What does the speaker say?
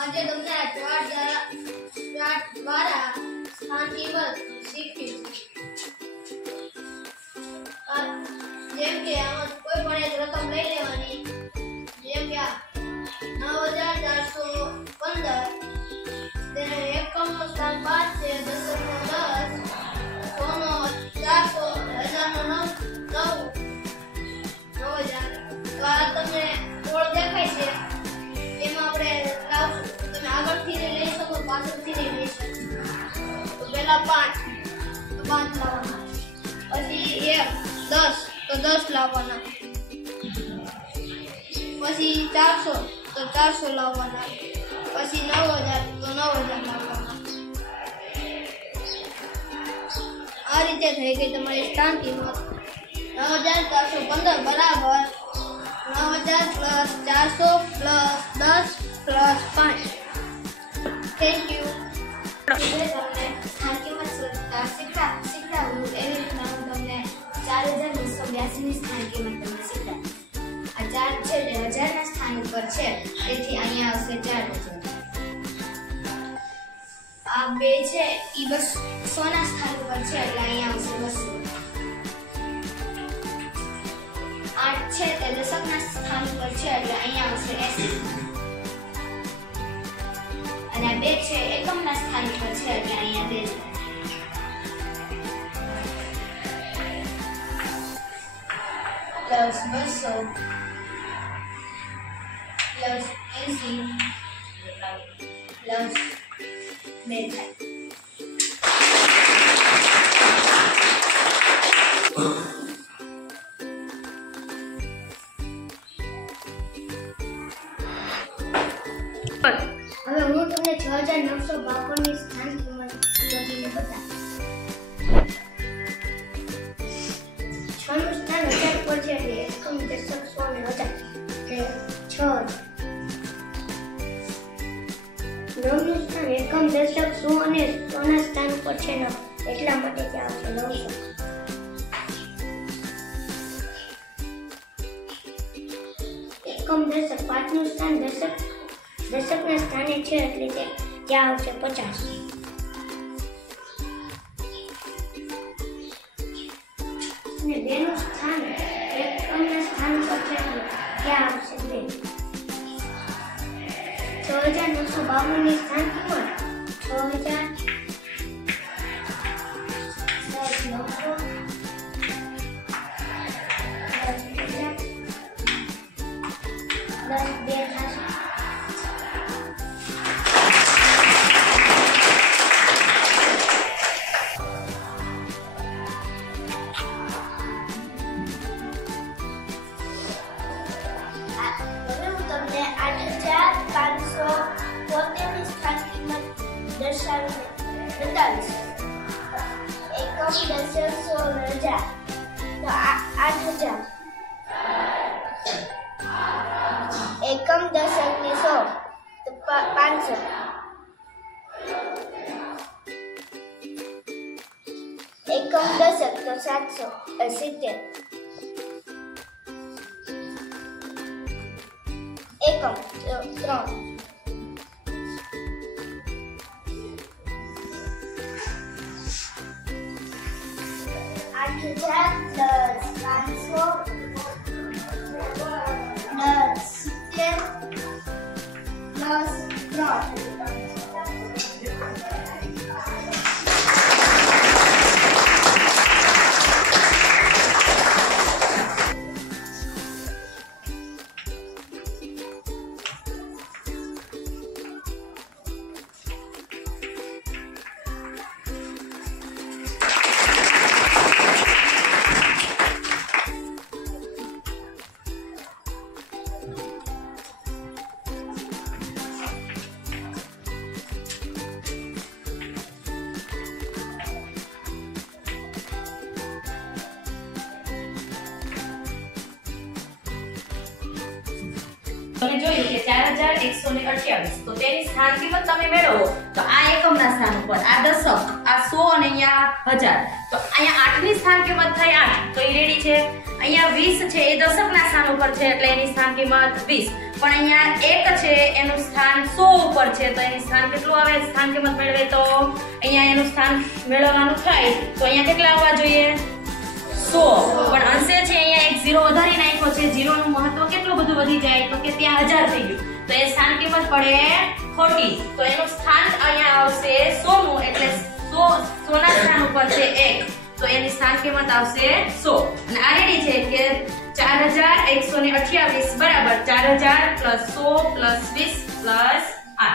આજે તમને ચાર્ટ દ્વારા સ્થાન કિંમત શીખીશું। જેમ કે આમાં કોઈ પણ એક રકમ લઈ લેવાની, જેમ કે 9415 તેને એકમનું સ્થાન 5 છે, દશકનો 10, સોનો 400, હજારનો 9, 9000। તો આ તમને કોડ દેખાય છે, એમાં આપણે લાવશું। તમે આગળથી લઈ શકો, પાછળથી લઈ શકો। તો પહેલા 5 લાવવાના, પછી 1 10 તો 10 લાવવાના, પછી 400 તો 400 લાવવાના, પછી 9000 તો 9000 લાવવાના। આ રીતે થઈ ગઈ તમારી સ્થાન કિંમત। 9415 બરાબર 9000 + 400 + 10 + 5। Thank you. તમને સ્થાન કિંમત શીખડાવ્યું એવી રીતના હું તમને 4282 ની સ્થાન કિંમત તમને શીખડાવું। આ 4 છે તે હજારના સ્થાન ઉપર છે, તેથી અહીંયા આવશે 4000। આ 2 છે ઈ 200 ના સ્થાન ઉપર છે, એટલે અહીંયા આવશે 200। 8 છે તે દશકના સ્થાન ઉપર છે, એટલે અહીંયા આવશે 80। અને આ 2 છે એકમના સ્થાન ઉપર છે, એટલે અહીંયા 2 છે। પ્લસ 200 પ્લસ 80 પ્લસ 2 થાય। હવે હું તમને 6952 ની સ્થાન કિંમત લખીને બતાવું। 6 નું સ્થાન 1000 પર છે, એટલે એકમ દશક 100 અને 1000 એટલે 6000। 9 નું સ્થાન એકમ દશક 100 અને 100 ના સ્થાન પર છે, એટલા માટે ત્યાં આવશે 900। એકમ દશક 5 નું સ્થાન દશકના સ્થાને છે, એટલે ત્યાં આવશે 50। અને 2 નું સ્થાન એકમના સ્થાન પર છે, એટલે ત્યાં આવશે 2। 6952 ની સ્થાન કિંમત 6000 + 900 + 2 થશે। એકમ દશક 16000 તો 8000। એકમ દશક ની 100 તો 500। એકમ દશક તો 770। એકમ તો 3। 8000 + 500 + 70 + 3। તમે જોયું કે 4128 તો તેની સ્થાન કિંમત તમે મેળવો તો આ એકમના સ્થાન ઉપર આ દશક આ 100 અને અહીંયા 1000 તો અહીંયા 8 ની સ્થાન કિંમત થઈ 8 તો ઈ રેડી છે। અહીંયા 20 છે એ દશકના સ્થાન ઉપર છે એટલે એની સ્થાન કિંમત 20 પણ અહીંયા 1 છે એનું સ્થાન 100 ઉપર ઉપર છે તો એની સ્થાન કેટલું આવે? સ્થાન કિંમત મેળવે તો અહીંયા એનું સ્થાન મેળવવાનું થાય તો અહીંયા કેટલા આવવા જોઈએ? 100. પણ અંશે છે અહીંયા એક 0 વધારી નાખ્યો છે. 0 નું મહત્વ કેટલું બધું વધી જાય તો કે ત્યાં 1000 થઈ ગયું. તો એ સ્થાન કિંમત પડે ખોટી. તો એનું સ્થાન અહીંયા આવશે 100 નું, એટલે 100 ના સ્થાન ઉપર છે 1, તો એની સ્થાન કિંમત આવશે 100. અને આ રેડી છે કે 4128 બરાબર 4000 + 100 + 20 + આ